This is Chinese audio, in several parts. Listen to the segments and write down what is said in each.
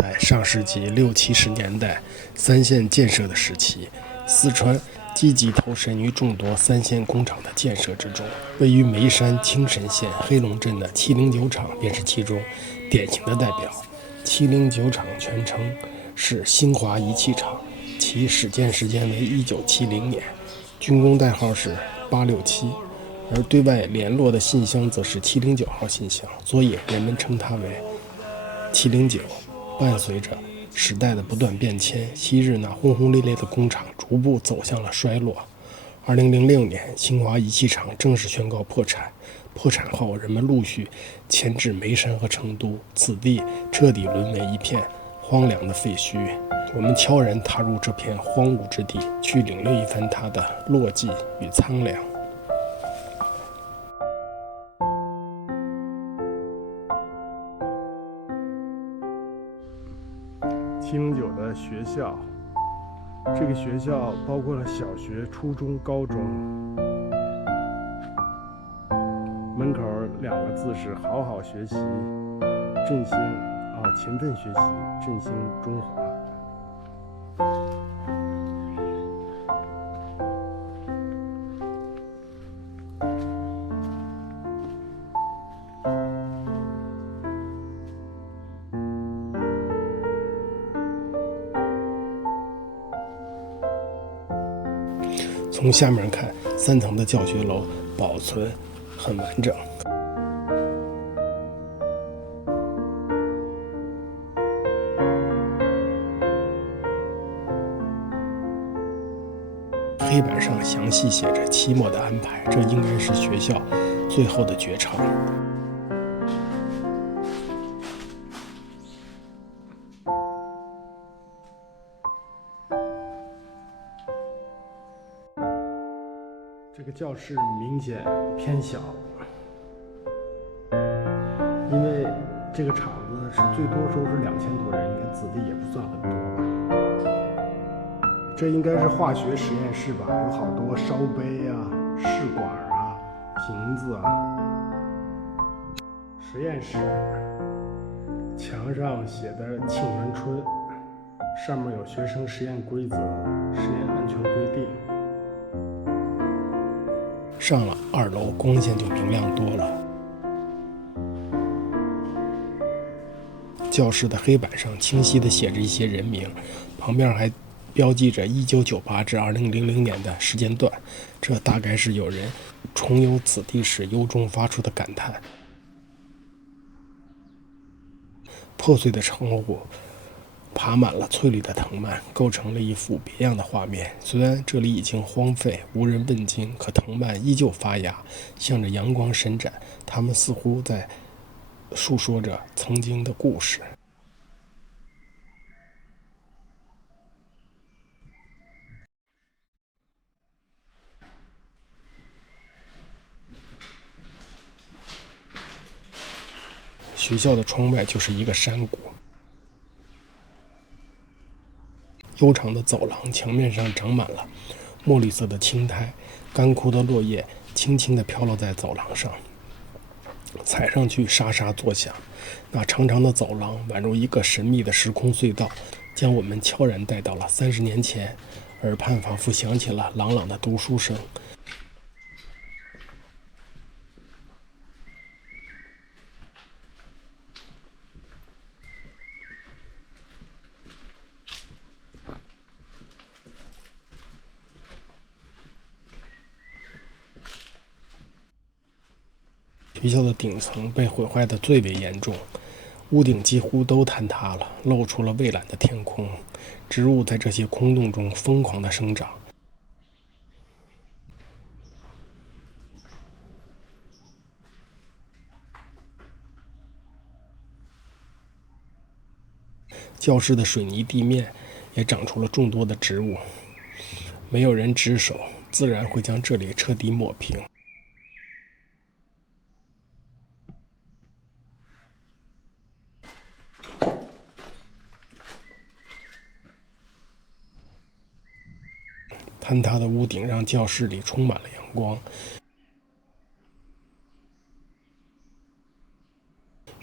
在上世纪60、70年代三线建设的时期，四川积极投身于众多三线工厂的建设之中。位于眉山青神县黑龙镇的709厂便是其中典型的代表。709厂全称是兴华仪器厂，其始建时间为1970年，竣工代号是867，而对外联络的信箱则是709号信箱，所以人们称它为709。伴随着时代的不断变迁，昔日那轰轰烈烈的工厂逐步走向了衰落。2006年，兴华仪器厂正式宣告破产。破产后，人们陆续迁至眉山和成都，此地彻底沦为一片荒凉的废墟。我们悄然踏入这片荒芜之地，去领略一番它的落寂与苍凉。709的学校，这个学校包括了小学、初中、高中。门口2个字是“好好学习，振兴勤奋学习，振兴中华”。从下面看，3层的教学楼保存很完整。黑板上详细写着期末的安排，这应该是学校最后的绝唱。这个教室明显偏小，因为这个厂子是最多收拾2000多人，应该子弟也不算很多吧。这应该是化学实验室吧，有好多烧杯啊、试管啊、瓶子啊。实验室墙上写的《沁园春》，上面有学生实验规则、实验安全规定。上了2楼，光线就明亮多了。教室的黑板上清晰地写着一些人名，旁边还标记着1998至2000年的时间段，这大概是有人重游此地时由衷发出的感叹。破碎的窗户爬满了翠绿的藤蔓，构成了一幅别样的画面。虽然这里已经荒废，无人问津，可藤蔓依旧发芽，向着阳光伸展，它们似乎在述说着曾经的故事。学校的窗外就是一个山谷，悠长的走廊墙面上长满了墨绿色的青苔，干枯的落叶轻轻地飘落在走廊上，踩上去沙沙作响。那长长的走廊宛如一个神秘的时空隧道，将我们悄然带到了30年前，耳畔仿佛响起了朗朗的读书声。学校的顶层被毁坏得最为严重，屋顶几乎都坍塌了，露出了蔚蓝的天空。植物在这些空洞中疯狂地生长。教室的水泥地面也长出了众多的植物，没有人值守，自然会将这里彻底抹平。坍塌的屋顶让教室里充满了阳光，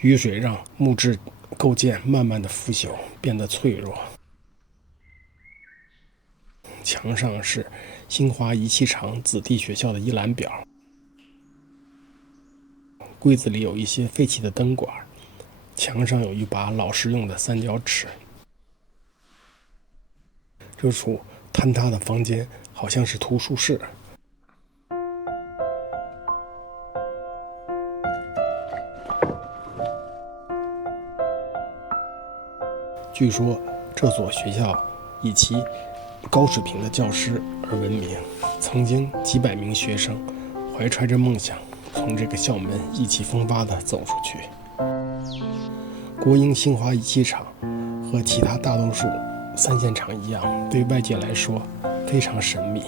雨水让木质构件慢慢的腐朽，变得脆弱。墙上是新华仪器厂子弟学校的一览表，柜子里有一些废弃的灯管，墙上有一把老师用的三角尺。这处坍塌的房间好像是图书室。据说这所学校以其高水平的教师而闻名，曾经几百名学生怀揣着梦想，从这个校门意气风发地走出去。国营新华仪器厂和其他大多数三线厂一样，对外界来说非常神秘，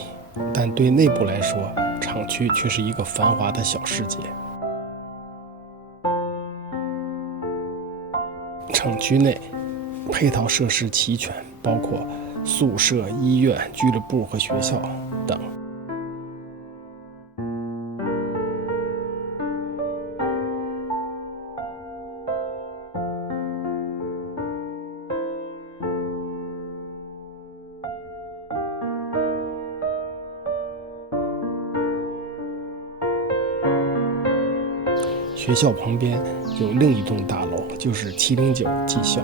但对内部来说，厂区却是一个繁华的小世界。厂区内配套设施齐全，包括宿舍、医院、俱乐部和学校等。学校旁边有另一栋大楼，就是709技校。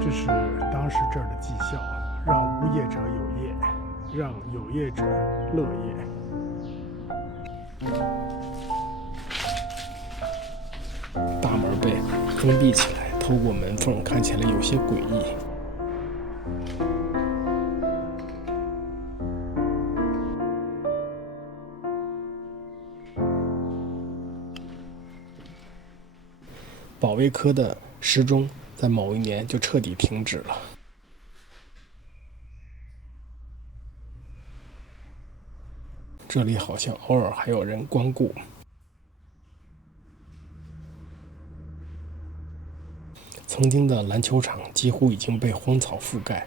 这是当时这儿的技校，让无业者有业，让有业者乐业。大门被封闭起来，透过门缝看起来有些诡异。保卫科的时钟在某一年就彻底停止了。这里好像偶尔还有人光顾。曾经的篮球场几乎已经被荒草覆盖。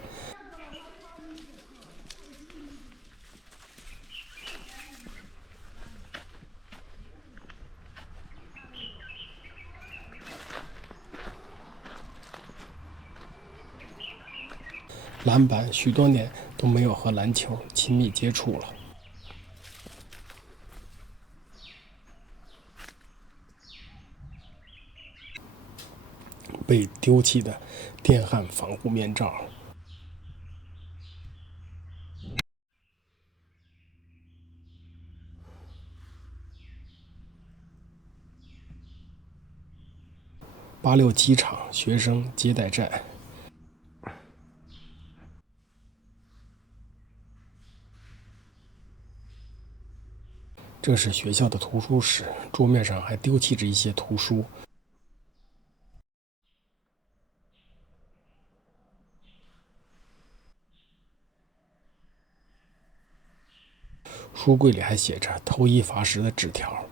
篮板许多年都没有和篮球亲密接触了。被丢弃的电焊防护面罩，867厂学生接待站。这是学校的图书室，桌面上还丢弃着一些图书。书柜里还写着偷衣罚食的纸条。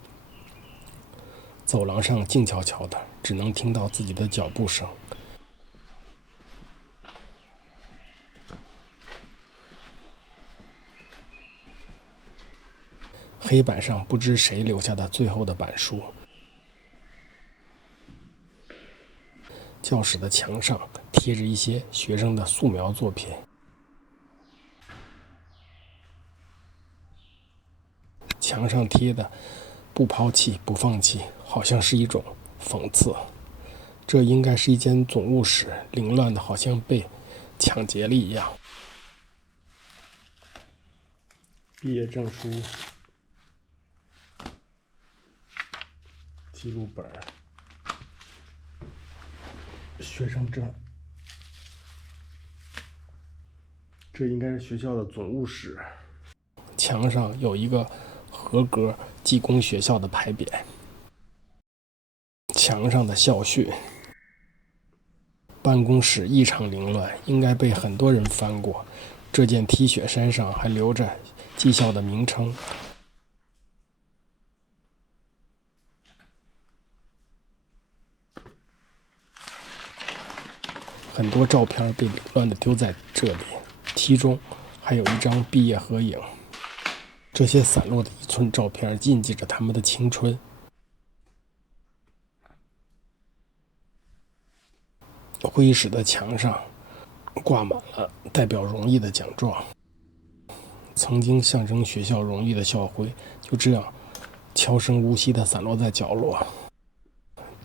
走廊上静悄悄的，只能听到自己的脚步声。黑板上不知谁留下的最后的板书。教室的墙上贴着一些学生的素描作品。墙上贴的不抛弃不放弃，好像是一种讽刺。这应该是一间总务室，凌乱的好像被抢劫了一样。毕业证书、记录本、学生证，这应该是学校的总务室。墙上有一个合格技工学校的牌匾。墙上的校训。办公室异常凌乱，应该被很多人翻过。这件 T 恤衫上还留着技校的名称。很多照片被凌乱地丢在这里，其中还有一张毕业合影。这些散落的一寸照片印记着他们的青春。会议室的墙上挂满了代表荣誉的奖状，曾经象征学校荣誉的校徽就这样悄声无息地散落在角落。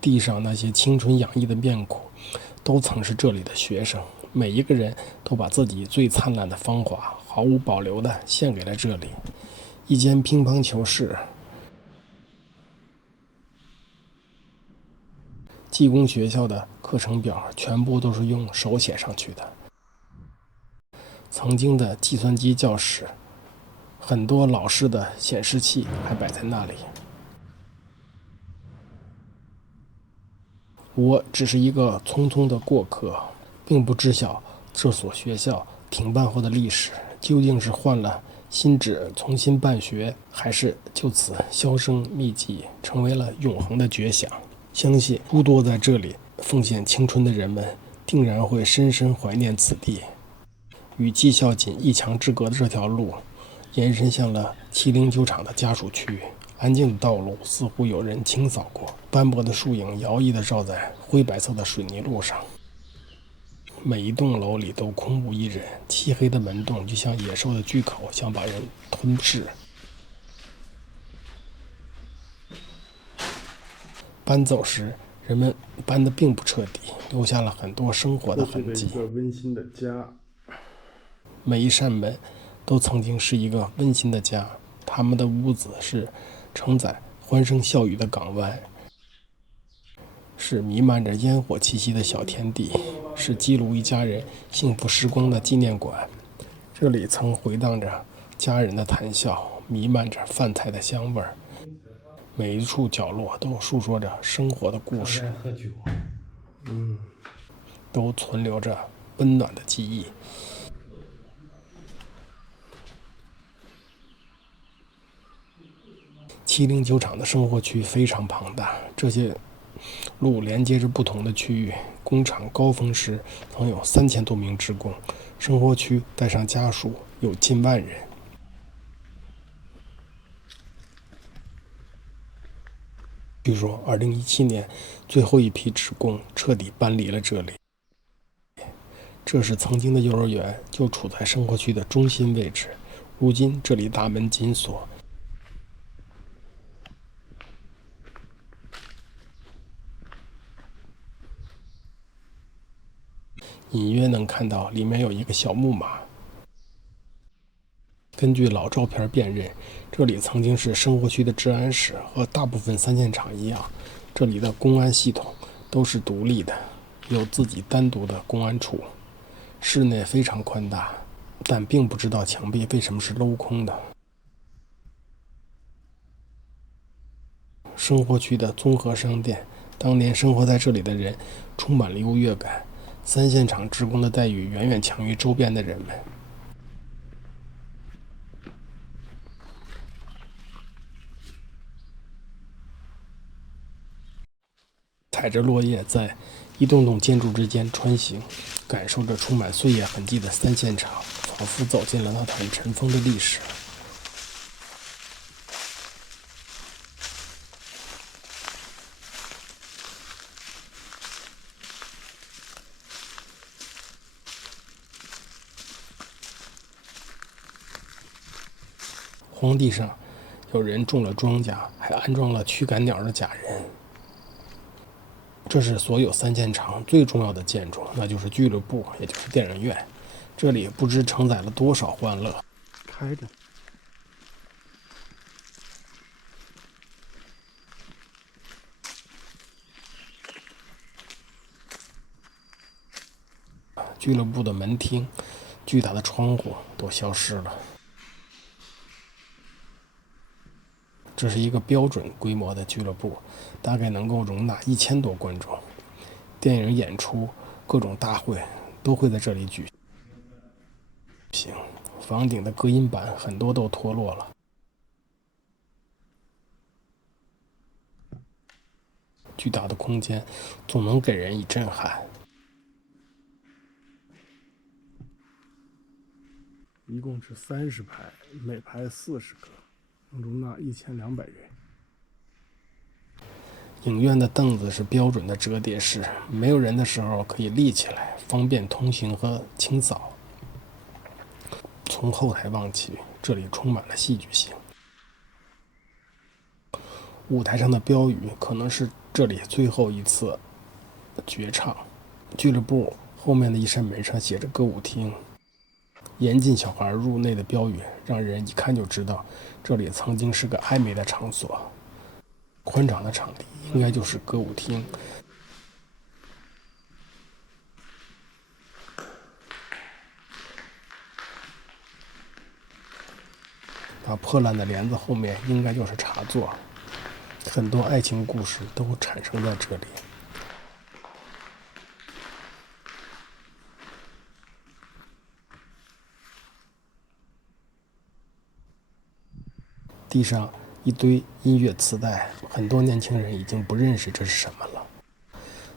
地上那些青春洋溢的面孔都曾是这里的学生，每一个人都把自己最灿烂的芳华毫无保留地献给了这里。一间乒乓球室，技工学校的课程表全部都是用手写上去的。曾经的计算机教室，很多老式的显示器还摆在那里。我只是一个匆匆的过客，并不知晓这所学校停办后的历史究竟是换了新址重新办学，还是就此销声匿迹，成为了永恒的绝响。相信诸多在这里奉献青春的人们定然会深深怀念此地。与技校仅一墙之隔的这条路延伸向了七零球场的家属区，安静的道路似乎有人清扫过，斑驳的树影摇曳地照在灰白色的水泥路上。每一栋楼里都空无一人，漆黑的门洞就像野兽的巨口，想把人吞噬。搬走时，人们搬得并不彻底，留下了很多生活的痕迹。一个温馨的家，每一扇门都曾经是一个温馨的家，他们的屋子是承载欢声笑语的港湾，是弥漫着烟火气息的小天地，是记录一家人幸福时光的纪念馆。这里曾回荡着家人的谈笑，弥漫着饭菜的香味儿，每一处角落都诉说着生活的故事，都存留着温暖的记忆。709场的生活区非常庞大，这些路连接着不同的区域。工厂高峰时曾有3000多名职工，生活区带上家属有近万人。据说2017年最后一批职工彻底搬离了这里。这是曾经的幼儿园，就处在生活区的中心位置，如今这里大门紧锁。隐约能看到里面有一个小木马。根据老照片辨认，这里曾经是生活区的治安室，和大部分3线厂一样，这里的公安系统都是独立的，有自己单独的公安处。室内非常宽大，但并不知道墙壁为什么是镂空的。生活区的综合商店，当年生活在这里的人充满了优越感。3线厂职工的待遇远远强于周边的人们。踩着落叶在一栋栋建筑之间穿行，感受着充满岁月痕迹的3线厂，仿佛走进了那段尘封的历史。荒地上有人种了庄稼，还安装了驱赶鸟的假人。这是所有3线厂最重要的建筑，那就是俱乐部，也就是电影院。这里不知承载了多少欢乐。开着。俱乐部的门厅、巨大的窗户都消失了。这是一个标准规模的俱乐部，大概能够容纳1000多观众。电影演出、各种大会都会在这里举行。房顶的隔音板很多都脱落了。巨大的空间总能给人以震撼。一共是30排，每排40个，能容纳1200人。影院的凳子是标准的折叠式，没有人的时候可以立起来，方便通行和清扫。从后台望去，这里充满了戏剧性。舞台上的标语可能是这里最后一次绝唱。俱乐部后面的一扇门上写着歌舞厅，严禁小孩入内的标语让人一看就知道这里曾经是个暧昧的场所。宽敞的场地应该就是歌舞厅。那破烂的帘子后面应该就是茶座，很多爱情故事都产生在这里。地上一堆音乐磁带，很多年轻人已经不认识这是什么了。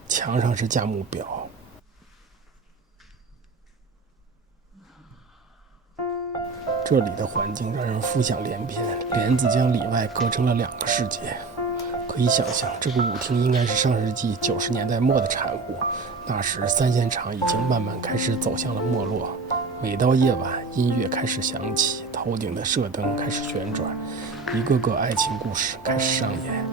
墙上是价目表。这里的环境让人浮想联翩，帘子将里外隔成了2个世界。可以想象，这个舞厅应该是上世纪90年代末的产物。那时三线场已经慢慢开始走向了没落。每到夜晚，音乐开始响起，头顶的射灯开始旋转，一个个爱情故事开始上演。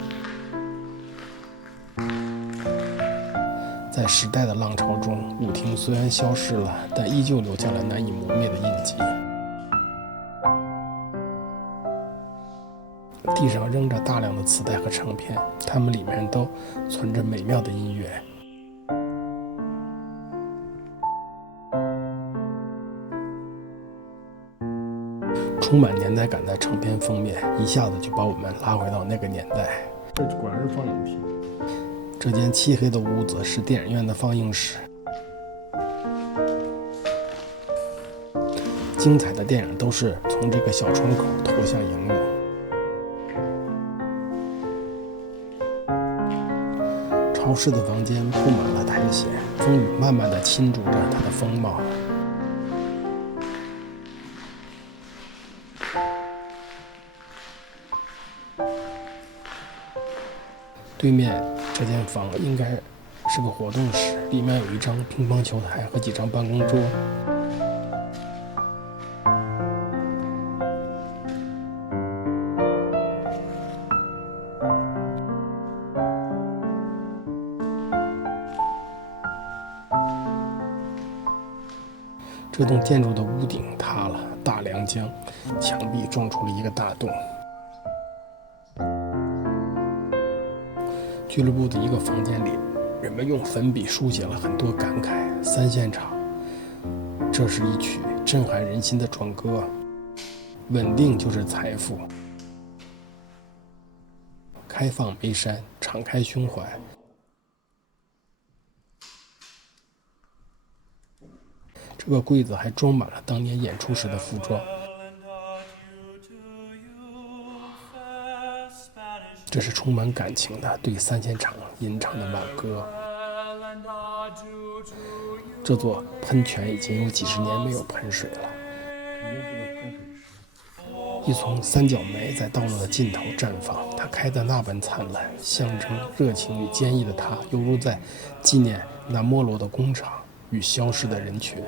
在时代的浪潮中，舞厅虽然消失了，但依旧留下了难以磨灭的印记。地上扔着大量的磁带和唱片，它们里面都存着美妙的音乐。充满年代感的唱片封面一下子就把我们拉回到那个年代。这果然是放映厅。这间漆黑的屋子是电影院的放映室，精彩的电影都是从这个小窗口投向荧幕。潮湿的房间布满了苔藓，风雨慢慢地侵蚀着它的风貌。对面这间房应该是个活动室，里面有一张乒乓球台和几张办公桌。这栋建筑的屋顶塌了，大梁将墙壁撞出了一个大洞。俱乐部的一个房间里，人们用粉笔书写了很多感慨。三线场，这是一曲震撼人心的壮歌。稳定就是财富。开放眉山，敞开胸怀。这个柜子还装满了当年演出时的服装。这是充满感情的对三线场吟唱的挽歌。这座喷泉已经有几十年没有喷水了。一丛三角梅在道路的尽头绽放，它开得那般灿烂，象征热情与坚毅的它，犹如在纪念那没落的工厂与消失的人群。